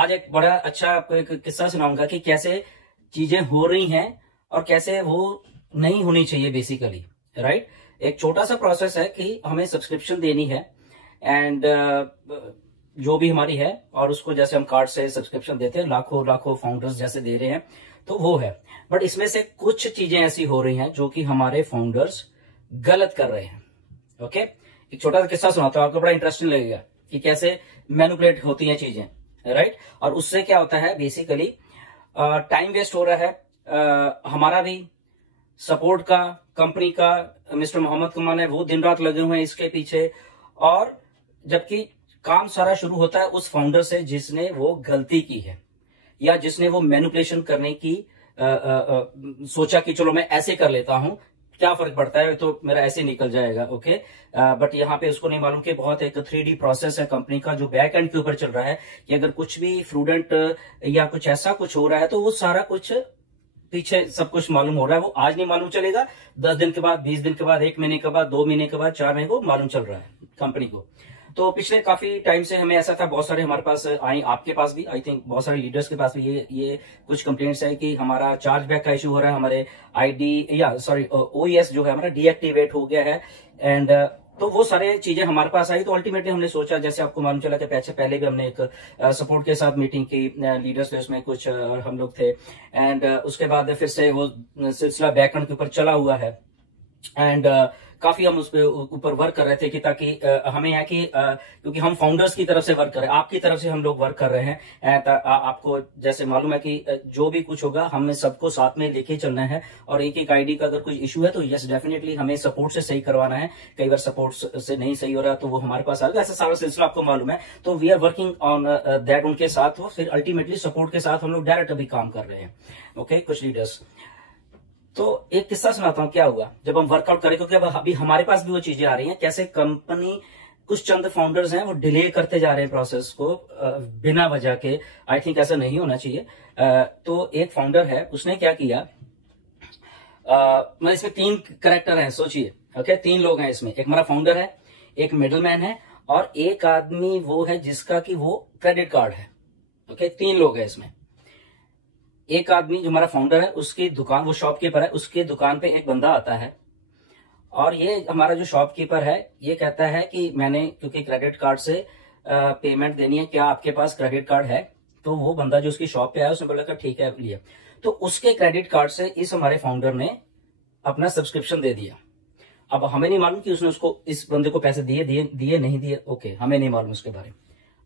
आज एक बड़ा अच्छा आपको एक किस्सा सुनाऊंगा कि कैसे चीजें हो रही हैं और कैसे वो नहीं होनी चाहिए बेसिकली, राइट। एक छोटा सा प्रोसेस है कि हमें सब्सक्रिप्शन देनी है एंड जो भी हमारी है, और उसको जैसे हम कार्ड से सब्सक्रिप्शन देते हैं, लाखों लाखों फाउंडर्स जैसे दे रहे हैं, तो वो है। बट इसमें से कुछ चीजें ऐसी हो रही हैं जो कि हमारे फाउंडर्स गलत कर रहे हैं। ओके, एक छोटा सा किस्सा सुनाता हूं, आपको बड़ा इंटरेस्टिंग लगेगा कि कैसे मैनिपुलेट होती हैं चीजें, राइट। और उससे क्या होता है, बेसिकली टाइम वेस्ट हो रहा है, हमारा भी, सपोर्ट का, कंपनी का, मिस्टर मोहम्मद कमाल है वो दिन रात लगे हुए हैं इसके पीछे, और जबकि काम सारा शुरू होता है उस फाउंडर से जिसने वो गलती की है या जिसने वो मैनिपुलेशन करने की सोचा कि चलो मैं ऐसे कर लेता हूं, क्या फर्क पड़ता है, तो मेरा ऐसे निकल जाएगा। ओके, बट यहाँ पे उसको नहीं मालूम कि बहुत एक 3D प्रोसेस है कंपनी का जो बैक एंड के ऊपर चल रहा है, कि अगर कुछ भी फ्रूडेंट या कुछ ऐसा कुछ हो रहा है तो वो सारा कुछ पीछे सब कुछ मालूम हो रहा है। वो आज नहीं मालूम चलेगा, 10 दिन के बाद, 20 दिन के बाद, 1 महीने के बाद, 2 महीने के बाद, 4 महीने को मालूम चल रहा है कंपनी को। तो पिछले काफी टाइम से हमें ऐसा था, बहुत सारे हमारे पास आई, आपके पास भी, आई थिंक बहुत सारे लीडर्स के पास भी ये कुछ कंप्लेंट्स है कि हमारा चार्ज बैक का इशू हो रहा है, हमारे आईडी या सॉरी ओईएस जो है हमारा डीएक्टिवेट हो गया है। एंड तो वो सारे चीजें हमारे पास आई। तो अल्टीमेटली हमने सोचा, जैसे आपको मालूम चला कि पहले भी हमने एक सपोर्ट के साथ मीटिंग की, लीडर्स थे उसमें कुछ हम लोग थे, एंड उसके बाद फिर से वो सिलसिला बैकएंड के ऊपर चला हुआ है। एंड काफी हम उस पे ऊपर वर्क कर रहे थे कि ताकि हमें यहाँ की क्योंकि हम फाउंडर्स की तरफ से वर्क कर रहे हैं, आपकी तरफ से हम लोग वर्क कर रहे हैं, आपको जैसे मालूम है कि जो भी कुछ होगा हमें सबको साथ में लेके चलना है, और एक एक आईडी का अगर कुछ इशू है तो यस डेफिनेटली हमें सपोर्ट से सही करवाना है। कई बार सपोर्ट से नहीं सही हो रहा तो वो हमारे पास आएगा, ऐसा सारा सिलसिला आपको मालूम है। तो we are working on that उनके साथ, वो फिर अल्टीमेटली सपोर्ट के साथ हम लोग डायरेक्ट अभी काम कर रहे हैं। ओके, कुछ लीडर्स। तो एक किस्सा सुनाता हूं क्या हुआ जब हम वर्कआउट करें, क्योंकि अब अभी हमारे पास भी वो चीजें आ रही हैं, कैसे कंपनी, कुछ चंद फाउंडर्स हैं वो डिले करते जा रहे हैं प्रोसेस को बिना वजह के। आई थिंक ऐसा नहीं होना चाहिए। तो एक फाउंडर है, उसने क्या किया, मतलब इसमें 3 कैरेक्टर हैं, सोचिए। ओके, 3 लोग हैं इसमें, एक हमारा फाउंडर है, एक मिडल मैन है, और एक आदमी वो है जिसका कि वो क्रेडिट कार्ड है। ओके, 3 लोग हैं इसमें। एक आदमी जो हमारा फाउंडर है, उसकी दुकान, वो शॉपकीपर है, उसकी दुकान पे एक बंदा आता है, और ये हमारा जो शॉपकीपर है ये कहता है कि मैंने क्योंकि क्रेडिट कार्ड से पेमेंट देनी है, क्या आपके पास क्रेडिट कार्ड है? तो वो बंदा जो उसकी शॉप पे आया उसने बोला ठीक है लिए। तो उसके क्रेडिट कार्ड से इस हमारे फाउंडर ने अपना सब्सक्रिप्शन दे दिया। अब हमें नहीं मालूम कि उसने उसको, इस बंदे को पैसे दिए नहीं दिए, ओके, हमें नहीं मालूम उसके बारे में।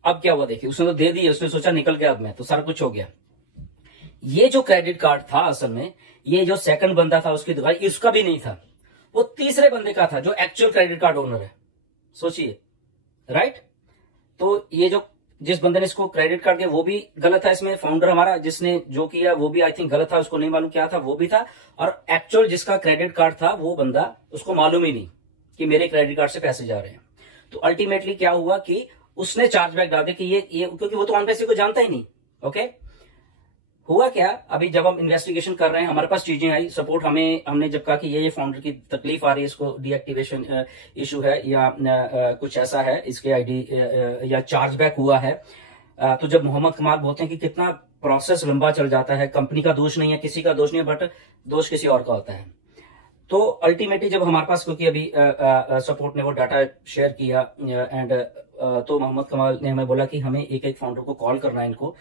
अब क्या हुआ देखिए, उसने तो दे दिए, उसने सोचा निकल गया अब मैं, तो सारा कुछ हो गया। ये जो क्रेडिट कार्ड था असल में, ये जो सेकंड बंदा था उसकी दुकान, इसका भी नहीं था, वो तीसरे बंदे का था जो एक्चुअल क्रेडिट कार्ड ओनर है। सोचिए, राइट। तो ये जो जिस बंदे ने इसको क्रेडिट कार्ड दिया वो भी गलत था इसमें, फाउंडर हमारा जिसने जो किया वो भी आई थिंक गलत था, उसको नहीं मालूम क्या था, वो भी था, और एक्चुअल जिसका क्रेडिट कार्ड था वो बंदा, उसको मालूम ही नहीं कि मेरे क्रेडिट कार्ड से पैसे जा रहे हैं। तो अल्टीमेटली क्या हुआ कि उसने चार्जबैक डाल दिया कि ये क्योंकि वो तो ऑन पैसे को जानता ही नहीं। ओके, हुआ क्या, अभी जब हम इन्वेस्टिगेशन कर रहे हैं हमारे पास चीजें आई, सपोर्ट हमने जब कहा कि ये फाउंडर की तकलीफ आ रही है, इसको डीएक्टिवेशन इशू है या कुछ ऐसा है, इसके आईडी या चार्जबैक हुआ है, तो जब मोहम्मद कमाल बोलते हैं कि कितना प्रोसेस लंबा चल जाता है, कंपनी का दोष नहीं है, किसी का दोष नहीं है, बट दोष किसी और का होता है। तो अल्टीमेटली जब हमारे पास, क्योंकि अभी सपोर्ट ने वो डाटा शेयर किया, एंड तो मोहम्मद कमाल ने हमें बोला कि हमें एक एक फाउंडर को कॉल करना है, इनको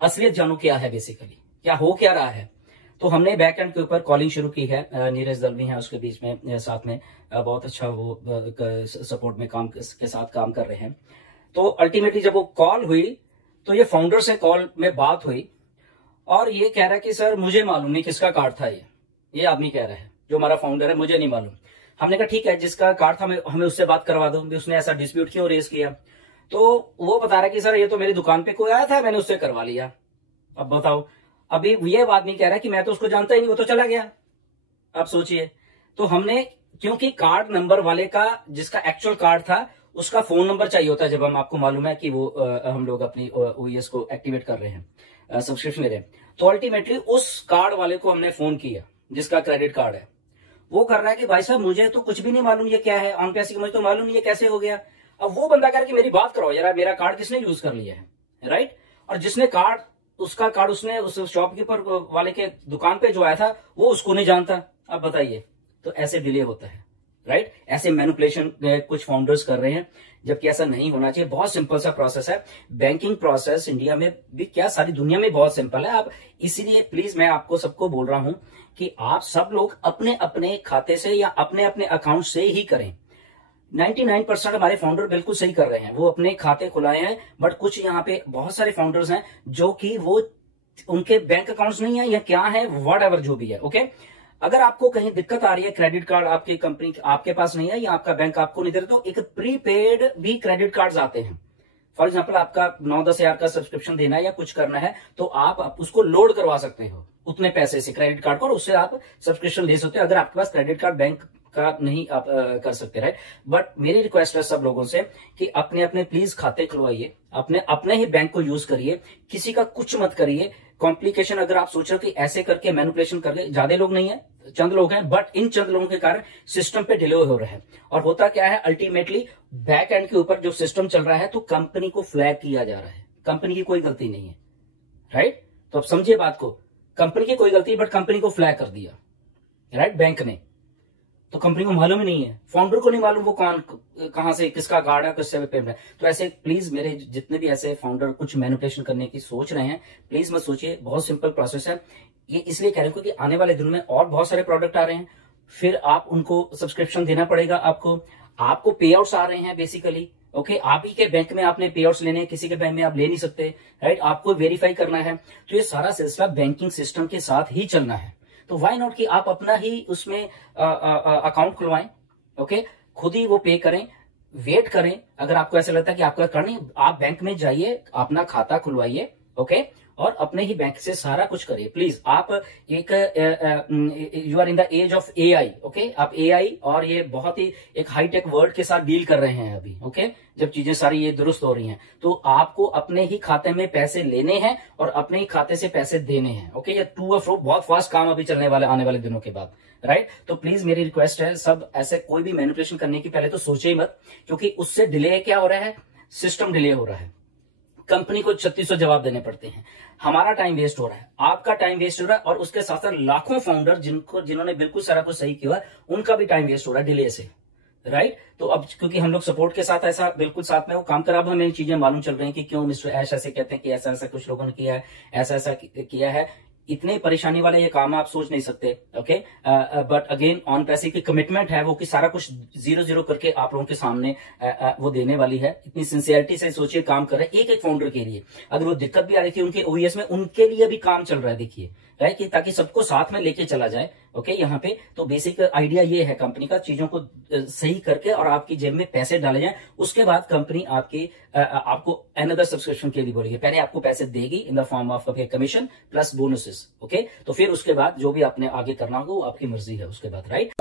असलियत जानो क्या है, बेसिकली क्या हो क्या रहा है। तो हमने बैक एंड के ऊपर कॉलिंग शुरू की है, नीरज दलवी है उसके बीच में साथ में, बहुत अच्छा वो सपोर्ट में काम के साथ काम कर रहे हैं। तो अल्टीमेटली जब वो कॉल हुई तो ये फाउंडर से कॉल में बात हुई, और ये कह रहा है कि सर मुझे मालूम नहीं किसका कार्ड था, ये आदमी कह रहा है जो हमारा फाउंडर है, मुझे नहीं मालूम। हमने कहा ठीक है, जिसका कार्ड था हमें उससे बात करवा दो, उसने ऐसा डिस्प्यूट क्यों रेज किया। तो वो बता रहा है कि सर ये तो मेरी दुकान पे कोई आया था, मैंने उससे करवा लिया। अब बताओ, अभी ये आदमी कह रहा है कि मैं तो उसको जानता ही नहीं, वो तो चला गया। अब सोचिए, तो हमने, क्योंकि कार्ड नंबर वाले का, जिसका एक्चुअल कार्ड था, उसका फोन नंबर चाहिए होता है जब हम, आपको मालूम है कि वो हम लोग अपनी ओईएस को एक्टिवेट कर रहे हैं, सब्सक्रिप्शन ले रहे हैं। तो अल्टीमेटली उस कार्ड वाले को हमने फोन किया जिसका क्रेडिट कार्ड है। वो कर रहा है कि भाई साहब मुझे तो कुछ भी नहीं मालूम ये क्या है, ऑन पैसे की मुझे तो मालूम नहीं ये कैसे हो गया। अब वो बंदा कह रहा है कि मेरी बात करो यार, मेरा कार्ड किसने यूज कर लिया है, राइट। और जिसने कार्ड उसका कार्ड उसने उस शॉपकीपर वाले के दुकान पे जो आया था वो उसको नहीं जानता। अब बताइए, तो ऐसे डिले होता है, राइट? ऐसे मैनिपुलेशन कुछ फाउंडर्स कर रहे हैं, जबकि ऐसा नहीं होना चाहिए। बहुत सिंपल सा प्रोसेस है। बैंकिंग प्रोसेस इंडिया में भी क्या सारी दुनिया में बहुत सिंपल है। आप इसीलिए प्लीज मैं आपको सबको बोल रहा हूं कि आप सब लोग अपने अपने खाते से या अपने अपने अकाउंट से ही करें। 99% हमारे फाउंडर बिल्कुल सही कर रहे हैं, वो अपने खाते खुलाए हैं। बट कुछ यहाँ पे बहुत सारे फाउंडर्स हैं जो कि वो उनके बैंक अकाउंट्स नहीं है या क्या है, व्हाटएवर जो भी है। ओके, अगर आपको कहीं दिक्कत आ रही है, क्रेडिट कार्ड आपकी कंपनी आपके पास नहीं है या आपका बैंक आपको नहीं दे रहा, तो एक प्रीपेड भी क्रेडिट कार्ड्स आते हैं। फॉर एग्जाम्पल आपका 9-10 हजार का सब्सक्रिप्शन देना है या कुछ करना है, तो आप उसको लोड करवा सकते हो उतने पैसे से क्रेडिट कार्ड को, और उससे आप सब्सक्रिप्शन ले सकते हो अगर आपके पास क्रेडिट कार्ड बैंक का नहीं आप कर सकते, राइट? बट मेरी रिक्वेस्ट है सब लोगों से कि अपने अपने प्लीज खाते खुलवाइए, अपने अपने ही बैंक को यूज करिए, किसी का कुछ मत करिए। कॉम्प्लिकेशन अगर आप सोच रहे हो कि ऐसे करके मैनिपुलेशन करके, ज्यादा लोग नहीं है, चंद लोग हैं, बट इन चंद लोगों के कारण सिस्टम पे डिले हो रहा है। और होता क्या है, अल्टीमेटली बैक एंड के ऊपर जो सिस्टम चल रहा है तो कंपनी को फ्लैग किया जा रहा है। कंपनी की कोई गलती नहीं है, राइट? तो अब समझिए बात को, कंपनी की कोई गलती, बट कंपनी को फ्लैग कर दिया, राइट, बैंक ने। तो कंपनी को मालूम ही नहीं है, फाउंडर को नहीं मालूम वो कौन कहां से किसका कार्ड है, किससे पेमेंट है। तो ऐसे प्लीज मेरे जितने भी ऐसे फाउंडर कुछ मैनिपुलेशन करने की सोच रहे हैं, प्लीज मत सोचिए, बहुत सिंपल प्रोसेस है। ये इसलिए कह रहे हैं क्योंकि आने वाले दिनों में और बहुत सारे प्रोडक्ट आ रहे हैं, फिर आप उनको सब्सक्रिप्शन देना पड़ेगा आपको पे आउट्स आ रहे हैं बेसिकली। ओके, आप ही के बैंक में आपने पे आउट्स लेने हैं, किसी के बैंक में आप ले नहीं सकते, राइट? आपको वेरीफाई करना है। तो ये सारा सिलसिला बैंकिंग सिस्टम के साथ ही चलना है। तो वाई नॉट कि आप अपना ही उसमें अकाउंट खुलवाएं, ओके, खुद ही वो पे करें, वेट करें। अगर आपको ऐसा लगता है कि आपका करनी, आप बैंक में जाइए, अपना खाता खुलवाइए, ओके, और अपने ही बैंक से सारा कुछ करिए प्लीज। आप एक you are in the age of AI, okay, आप एआई और ये बहुत ही एक हाईटेक वर्ड के साथ डील कर रहे हैं अभी, ओके, जब चीजें सारी ये दुरुस्त हो रही हैं, तो आपको अपने ही खाते में पैसे लेने हैं और अपने ही खाते से पैसे देने हैं, ओके। ये टू और फ्रो बहुत फास्ट काम अभी चलने वाले आने वाले दिनों के बाद, राइट? तो प्लीज मेरी रिक्वेस्ट है, सब ऐसे कोई भी मैनिपुलेशन करने की पहले तो सोचे ही मत, क्योंकि उससे डिले क्या हो रहा है, सिस्टम डिले हो रहा है, कंपनी को 3600 जवाब देने पड़ते हैं, हमारा टाइम वेस्ट हो रहा है, आपका टाइम वेस्ट हो रहा है, और उसके साथ साथ लाखों फाउंडर जिन्होंने बिल्कुल सारा कुछ सही किया है, उनका भी टाइम वेस्ट हो रहा है डिले से, राइट? तो अब क्योंकि हम लोग सपोर्ट के साथ ऐसा बिल्कुल साथ में वो काम करा, अब हमें चीजें मालूम चल रही हैं कि क्यों मिस्टर ऐश ऐसे कहते हैं कि ऐसा ऐसा कुछ लोगों ने किया है, ऐसा ऐसा किया है। इतने परेशानी वाला ये काम आप सोच नहीं सकते, ओके। बट अगेन ऑन पैसे की कमिटमेंट है वो कि सारा कुछ 0-0 करके आप लोगों के सामने वो देने वाली है। इतनी सिंसियरिटी से सोचिए काम कर रहे हैं एक एक फाउंडर के लिए। अगर वो दिक्कत भी आ रही थी उनके ओएस में, उनके लिए भी काम चल रहा है, देखिए, राइट, कि ताकि सबको साथ में लेके चला जाए, ओके। यहाँ पे तो बेसिक आइडिया ये है कंपनी का, चीजों को सही करके और आपकी जेब में पैसे डाले जाए, उसके बाद कंपनी आपको अनदर सब्सक्रिप्शन के लिए बोलेगी, पहले आपको पैसे देगी in the form of commission plus bonuses, okay. तो फिर उसके बाद जो भी आपने आगे करना होगा वो आपकी मर्जी है उसके बाद, राइट।